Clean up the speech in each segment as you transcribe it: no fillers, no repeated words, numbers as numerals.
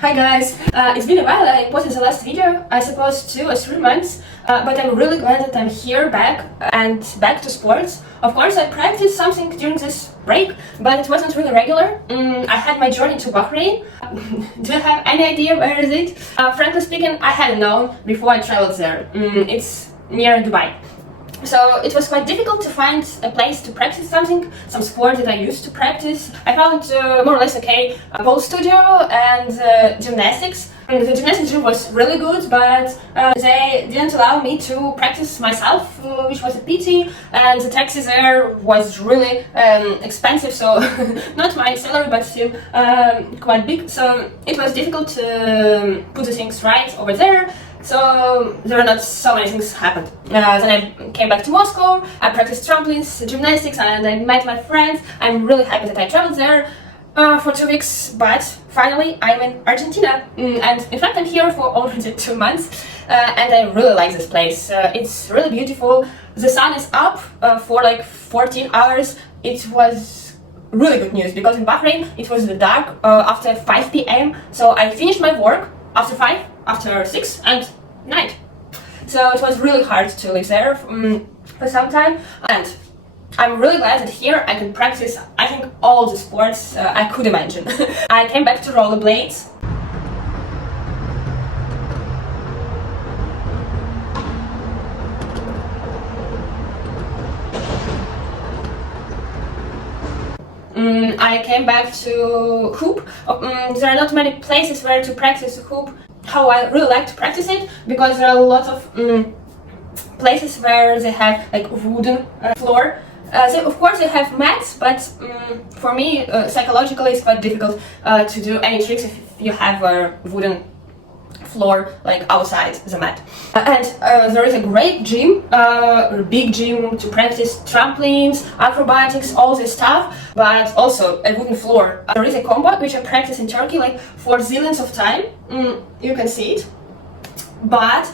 Hi guys, it's been a while. I posted the last video, I suppose 2 or 3 months, but I'm really glad that I'm here back to sports. Of course, I practiced something during this break, but it wasn't really regular. I had my journey to Bahrain. Do you have any idea where is it? Frankly speaking, I hadn't known before I traveled there. It's near Dubai. So it was quite difficult to find a place to practice some sport that I used to practice. I found more or less okay a pole studio and gymnastics. The gymnastics gym was really good, but they didn't allow me to practice myself, which was a pity, and the taxi there was really expensive, so not my salary, but still quite big, so it was difficult to put the things right over there. So there are not so many things happened. Then I came back to Moscow, I practiced trampolines, gymnastics, and I met my friends. I'm really happy that I traveled there for 2 weeks, but finally I'm in Argentina. And in fact I'm here for already 2 months, and I really like this place. It's really beautiful. The sun is up for like 14 hours. It was really good news because in Bahrain it was dark after 5 p.m. So I finished my work after 5, after 6 and 9. So it was really hard to live there for some time, and I'm really glad that here I can practice, I think, all the sports I could imagine. I came back to rollerblades. I came back to hoop. There are not many places where to practice hoop. How I really like to practice it, because there are a lot of places where they have like wooden floor. Of course they have mats, but for me psychologically it's quite difficult to do any tricks if you have a wooden floor like outside the mat. And there is a great gym, a big gym to practice trampolines, acrobatics, all this stuff, but also a wooden floor. There is a combo which I practice in Turkey like for zillions of time. You can see it, but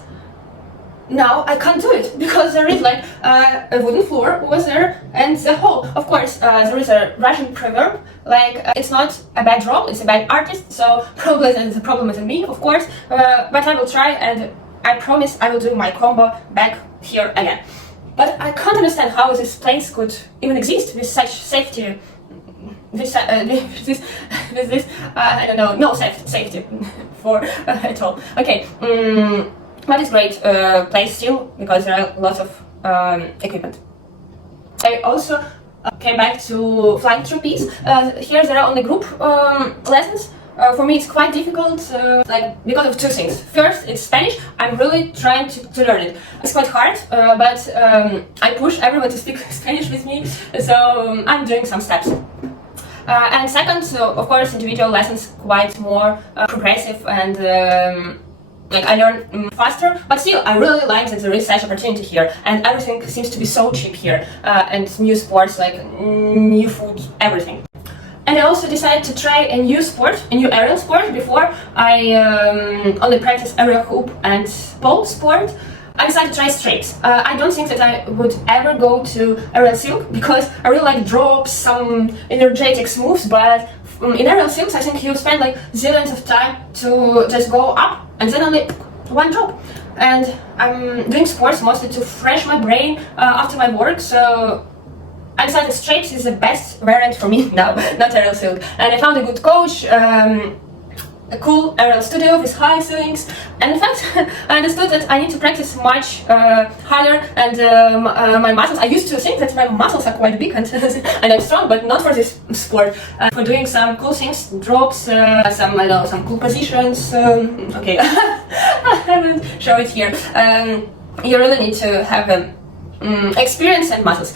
now I can't do it because there is like a wooden floor over there and the hole. Of course, there is a Russian proverb like it's not a bad role, it's a bad artist. So probably the problem isn't me, of course, but I will try, and I promise I will do my combo back here again. But I can't understand how this place could even exist with such safety. This I don't know, no safety for at all. Okay. But it's great place still, because there are lots of equipment. I also came back to flying trapeze. Here there are only group lessons. For me it's quite difficult, like because of 2 things. First, it's Spanish. I'm really trying to learn it. It's quite hard, but I push everyone to speak Spanish with me, so I'm doing some steps. And second, of course, individual lessons quite more progressive, and like I learn faster, but still I really like that there is such opportunity here, and everything seems to be so cheap here, and new sports, like new food, everything. And I also decided to try a new sport, a new aerial sport. Before I only practice aerial hoop and pole sport. I decided to try straights. I don't think that I would ever go to aerial silk, because I really like drops, some energetic moves, but in aerial silks I think you spend like zillions of time to just go up and then only one drop. And I'm doing sports mostly to refresh my brain after my work, so I decided straights is the best variant for me now, not aerial silk. And I found a good coach, a cool aerial studio with high ceilings, and in fact I understood that I need to practice much harder, and my muscles, I used to think that my muscles are quite big and, and I'm strong, but not for this sport. For doing some cool things, drops, some, I don't know, some cool positions, okay, I will show it here. You really need to have experience and muscles.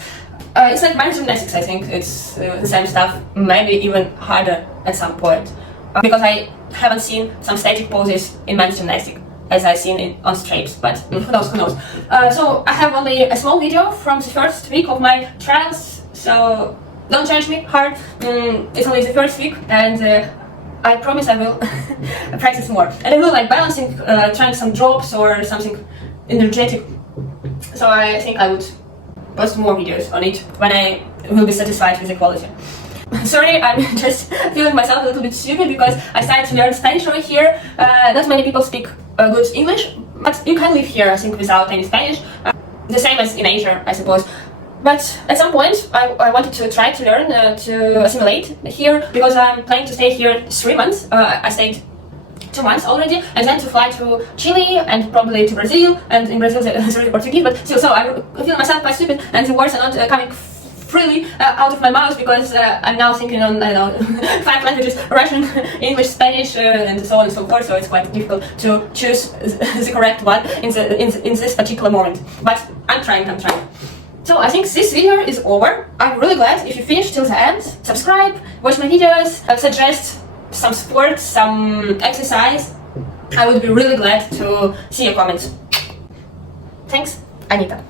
It's like my gymnastics, I think it's the same stuff, maybe even harder at some point. Because I haven't seen some static poses in men's gymnastics as I've seen it on straights, but who knows. So I have only a small video from the first week of my trials, so don't judge me hard. It's only the first week, and I promise I will practice more. And I will like balancing, trying some drops or something energetic. So I think I would post more videos on it when I will be satisfied with the quality. Sorry, I'm just feeling myself a little bit stupid because I started to learn Spanish over here. Not many people speak good English, but you can live here, I think, without any Spanish. The same as in Asia, I suppose. But at some point, I wanted to try to learn to assimilate here because I'm planning to stay here 3 months. I stayed 2 months already, and then to fly to Chile and probably to Brazil. And in Brazil, there's already Portuguese, but still, so I feel myself quite stupid, and the words are not coming freely out of my mouth because I'm now thinking on, I don't know, 5 languages: Russian, English, Spanish, and so on and so forth. So it's quite difficult to choose the correct one in this particular moment. But I'm trying. So I think this video is over. I'm really glad if you finished till the end. Subscribe, watch my videos, suggest some sport, some exercise. I would be really glad to see your comments. Thanks, Anita.